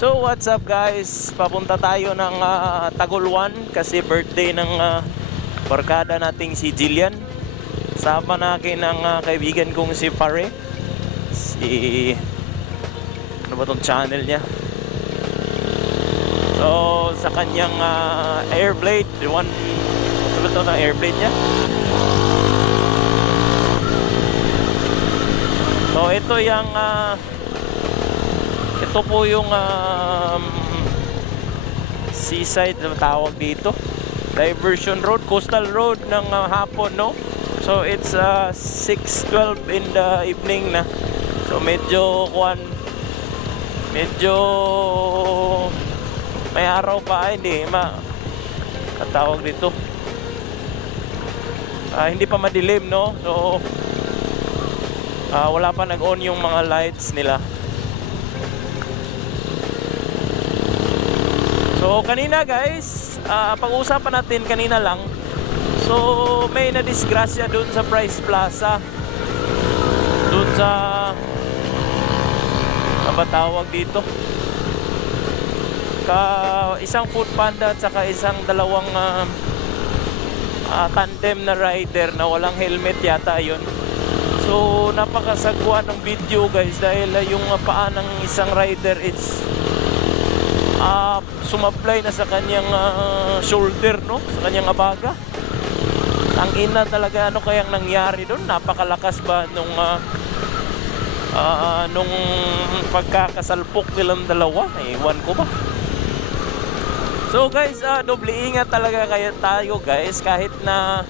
So what's up guys, papunta tayo ng Taguluan kasi birthday ng barkada nating si Jillian. Sama natin ang kaibigan kong si Pare. Ano ba tong channel niya? So sa kanyang Airblade, ano ba ito na Airblade niya? So ito po yung seaside na tawag dito, diversion road, coastal road ng hapon, no? So it's 6:12 in the evening na. So medyo may araw pa, hindi katawag dito, hindi pa madilim, no? So wala pa nag-on yung mga lights nila. So kanina guys, pag-uusapan natin kanina lang. So may nadisgrasya doon sa Price Plaza. Doon sa ano tawag dito? Isang food panda at saka dalawang tandem na rider na walang helmet yata yun. So napakasagwa ng video guys dahil yung paa ng isang rider is sumablay na sa kanyang shoulder, no? Sa kanyang abaga. Ang ina talaga, ano kayang nangyari doon? Napakalakas ba nung pagkakasalpok nilang dalawa? Ewan ko ba. So guys, doble ingat talaga kayo tayo guys, kahit na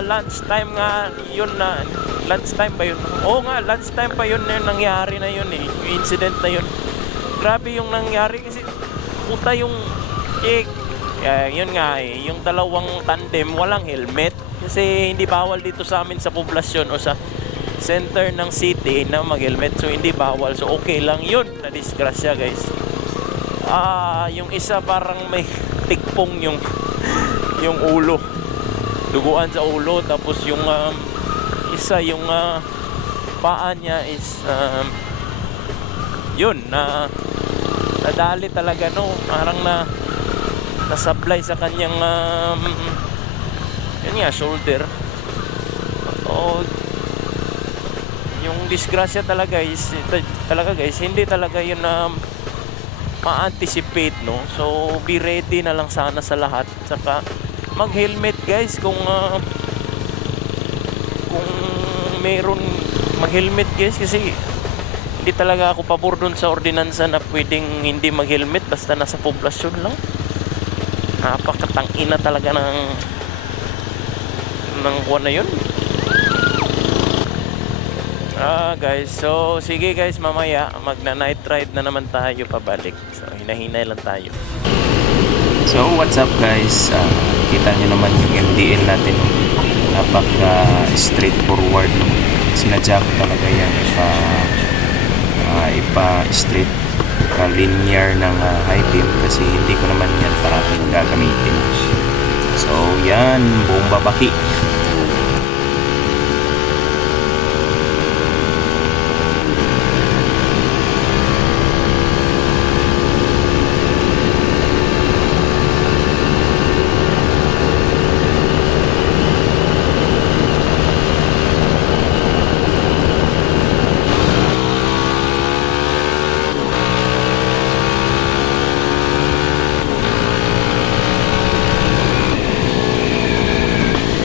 lunchtime nga yun na. Lunchtime ba yun? Oo nga, lunchtime pa yun yung nangyari na yun eh. Yung incident na yun. Grabe yung nangyari kasi puta yung yun nga eh, yung dalawang tandem walang helmet. Kasi hindi bawal dito sa amin sa poblasyon o sa center ng city na mag-helmet. So hindi bawal. So okay lang yun na disgrasya guys. Yung isa parang may tikpong yung ulo. Duguan sa ulo, tapos yung isa yung paa niya is yun nadali talaga, no? Parang nasablay sa kanyang yun nga, shoulder. Yung disgrasya talaga is guys, hindi talaga yun ma-anticipate, no? So be ready na lang sana sa lahat, saka mag-helmet guys kung mayroon, mag-helmet guys, kasi hindi talaga ako pabor dun sa ordinansa na pwedeng hindi mag-helmet basta nasa poblasyon lang. Napakatangina talaga ng kuwan na yun. Guys, so sige guys, mamaya magna-night ride na naman tayo pabalik. So hinahinay lang tayo. So what's up guys, kita nyo naman yung MDL natin, napaka-straightforward, sinadya ko talaga yan ipa-straight ka-linear ng high beam kasi hindi ko naman yan parating gagamitin. So yan, buong babaki.